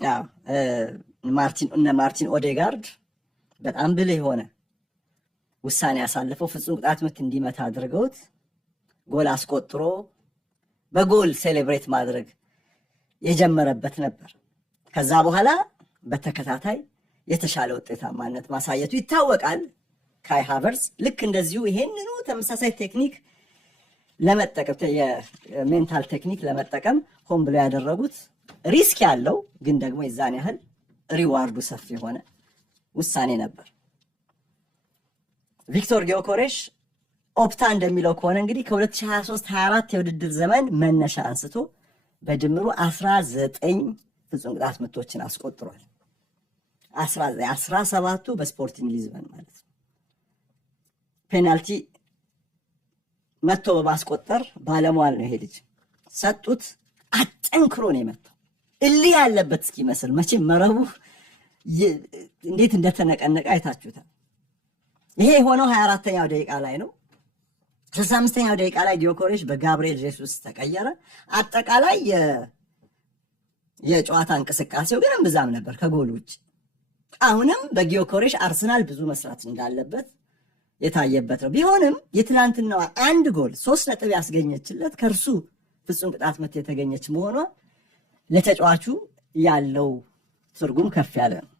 አዎ ማርቲን ኦዴጋርድ በጣም ብልህ የሆነ ውሳኔ ያሳለፈው ፍጹም ቅጣት ምት እንዲመታ አድርገውት ጎል አስቆጥሮ በጎል ሴሌብሬት ማድረግ የጀመረበት ነበር። ከዛ በኋላ በተከታታይ የተሻለ ውጤታማነት ማሳየቱ ይታወቃል። ካይ ሃቨርትዝ ልክ እንደዚሁ ይሄንኑ ተመሳሳይ ቴክኒክ ለመጠቀም የሜንታል ቴክኒክ ለመጠቀም ሆን ብለው ያደረጉት ሪስክ ያለው ግን ደግሞ የዛን ያህል ሪዋርዱ ሰፊ የሆነ ውሳኔ ነበር። ቪክቶር ጊዮኮሬሽ ኦፕታ እንደሚለው ከሆነ እንግዲህ ከ2023-24 የውድድር ዘመን መነሻ አንስቶ በድምሩ 19 ፍጹም ቅጣት ምቶችን አስቆጥሯል። 17ቱ በስፖርቲንግ ሊዝበን ማለት ነው። ፔናልቲ መቶ በማስቆጠር ባለሟል ነው። ይሄ ልጅ ሰጡት፣ አጠንክሮ ነው የመታው። እልህ ያለበት እስኪመስል መቼም መረቡ እንዴት እንደተነቀነቀ አይታችሁታል። ይሄ የሆነው 24ኛው ደቂቃ ላይ ነው። 65ኛው ደቂቃ ላይ ጊዮኮሬሽ በጋብሪኤል ጄሱስ ተቀየረ። አጠቃላይ የጨዋታ እንቅስቃሴው ግን እምብዛም ነበር ከጎል ውጭ። አሁንም በጊዮኮሬሽ አርሰናል ብዙ መስራት እንዳለበት የታየበት ነው። ቢሆንም የትናንትናዋ አንድ ጎል 3 ነጥብ ያስገኘችለት ከእርሱ ፍጹም ቅጣት ምት የተገኘች መሆኗ ለተጫዋቹ ያለው ትርጉም ከፍ ያለ ነው።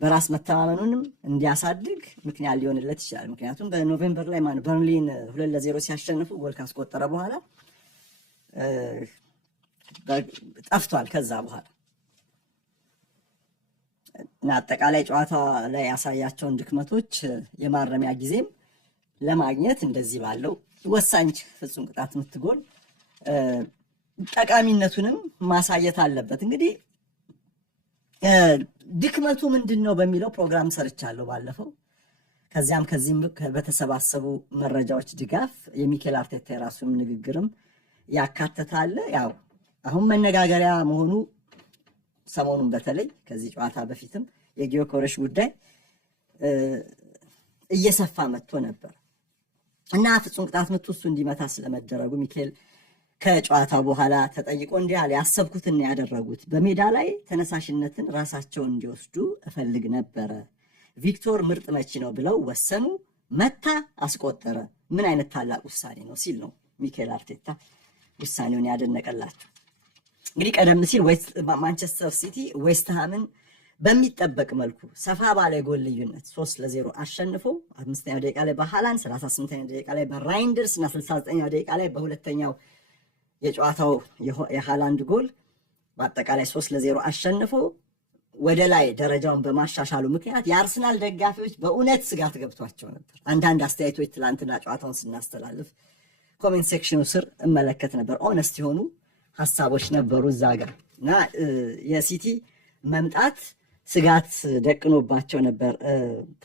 በራስ መተማመኑንም እንዲያሳድግ ምክንያት ሊሆንለት ይችላል። ምክንያቱም በኖቬምበር ላይ በርንሊን 2-0 ሲያሸንፉ ጎል ካስቆጠረ በኋላ ጠፍቷል። ከዛ በኋላ እና አጠቃላይ ጨዋታ ላይ ያሳያቸውን ድክመቶች የማረሚያ ጊዜም ለማግኘት እንደዚህ ባለው ወሳኝ ፍጹም ቅጣት ምት ጎል ጠቃሚነቱንም ማሳየት አለበት። እንግዲህ ድክመቱ ምንድን ነው በሚለው ፕሮግራም ሰርቻለሁ ባለፈው። ከዚህም በተሰባሰቡ መረጃዎች ድጋፍ የሚኬል አርቴታ የራሱም ንግግርም ያካተታል። ያው አሁን መነጋገሪያ መሆኑ ሰሞኑን በተለይ ከዚህ ጨዋታ በፊትም የጊዮኮሬሽ ጉዳይ እየሰፋ መጥቶ ነበር እና ፍጹም ቅጣት ምት እሱ እንዲመታ ስለመደረጉ ሚኬል ከጨዋታው በኋላ ተጠይቆ እንዲህ አለ። ያሰብኩትን ያደረጉት በሜዳ ላይ ተነሳሽነትን ራሳቸውን እንዲወስዱ እፈልግ ነበረ። ቪክቶር ምርጥ መቺ ነው ብለው ወሰኑ፣ መታ፣ አስቆጠረ። ምን አይነት ታላቅ ውሳኔ ነው ሲል ነው ሚኬል አርቴታ ውሳኔውን ያደነቀላቸው። እንግዲህ ቀደም ሲል ማንቸስተር ሲቲ ዌስትሃምን በሚጠበቅ መልኩ ሰፋ ባለ ጎል ልዩነት 3-0 አሸንፎ 5ኛው ደቂቃ ላይ በሃላንድ 38ኛው ደቂቃ ላይ በራይንደርስ እና 69ኛው ደቂቃ ላይ በሁለተኛው የጨዋታው የሃላንድ ጎል በአጠቃላይ 3-0 አሸንፎ ወደ ላይ ደረጃውን በማሻሻሉ ምክንያት የአርሰናል ደጋፊዎች በእውነት ስጋት ገብቷቸው ነበር። አንዳንድ አስተያየቶች ትላንትና ጨዋታውን ስናስተላልፍ ኮሜንት ሴክሽኑ ስር እመለከት ነበር። ኦነስት የሆኑ ሀሳቦች ነበሩ እዛ ጋር እና የሲቲ መምጣት ስጋት ደቅኖባቸው ነበር።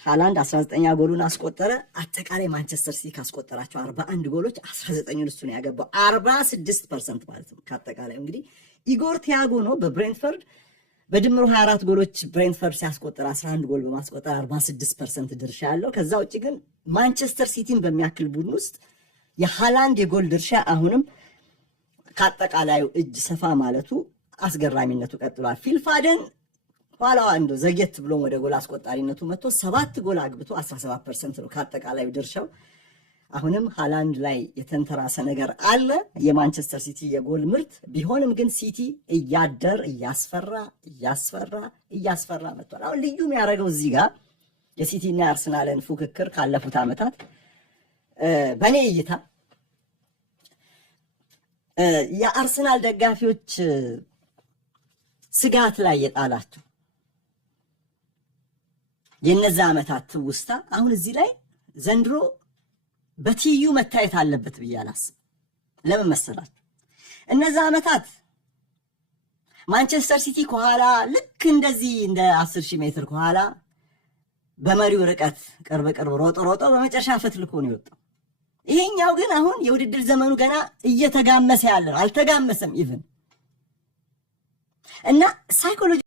ሃላንድ 19ኛ ጎሉን አስቆጠረ። አጠቃላይ ማንቸስተር ሲቲ ካስቆጠራቸው 41 ጎሎች 19ን እሱ ነው ያገባው፣ 46% ማለት ነው ከአጠቃላይ። እንግዲህ ኢጎር ቲያጎ ነው በብሬንትፈርድ በድምሩ 24 ጎሎች ብሬንትፈርድ ሲያስቆጠር 11 ጎል በማስቆጠር 46% ድርሻ ያለው። ከዛ ውጭ ግን ማንቸስተር ሲቲን በሚያክል ቡድን ውስጥ የሃላንድ የጎል ድርሻ አሁንም ከአጠቃላዩ እጅ ሰፋ ማለቱ አስገራሚነቱ ቀጥሏል። ፊልፋደን ኋላዋ እንደው ዘግየት ብሎ ወደ ጎል አስቆጣሪነቱ መጥቶ 7 ጎል አግብቶ 17% ነው ከአጠቃላዩ ድርሻው። አሁንም ሃላንድ ላይ የተንተራሰ ነገር አለ የማንቸስተር ሲቲ የጎል ምርት ቢሆንም ግን ሲቲ እያደር እያስፈራ መጥቷል። አሁን ልዩ የሚያደርገው እዚህ ጋር የሲቲና የአርሰናልን ፉክክር ካለፉት ዓመታት በእኔ እይታ የአርሰናል ደጋፊዎች ስጋት ላይ የጣላቸው የነዛ ዓመታት ትውስታ አሁን እዚህ ላይ ዘንድሮ በትይዩ መታየት አለበት ብዬ አላስብም። ለምን መሰላችሁ? እነዛ ዓመታት ማንቸስተር ሲቲ ከኋላ ልክ እንደዚህ እንደ 10,000 ሜትር ከኋላ በመሪው ርቀት ቅርብ ሮጦ በመጨረሻ ፍትልኮ ነው የወጣው። ይሄኛው ግን አሁን የውድድር ዘመኑ ገና እየተጋመሰ ያለ ነው። አልተጋመሰም ኢቭን እና ሳይኮሎጂ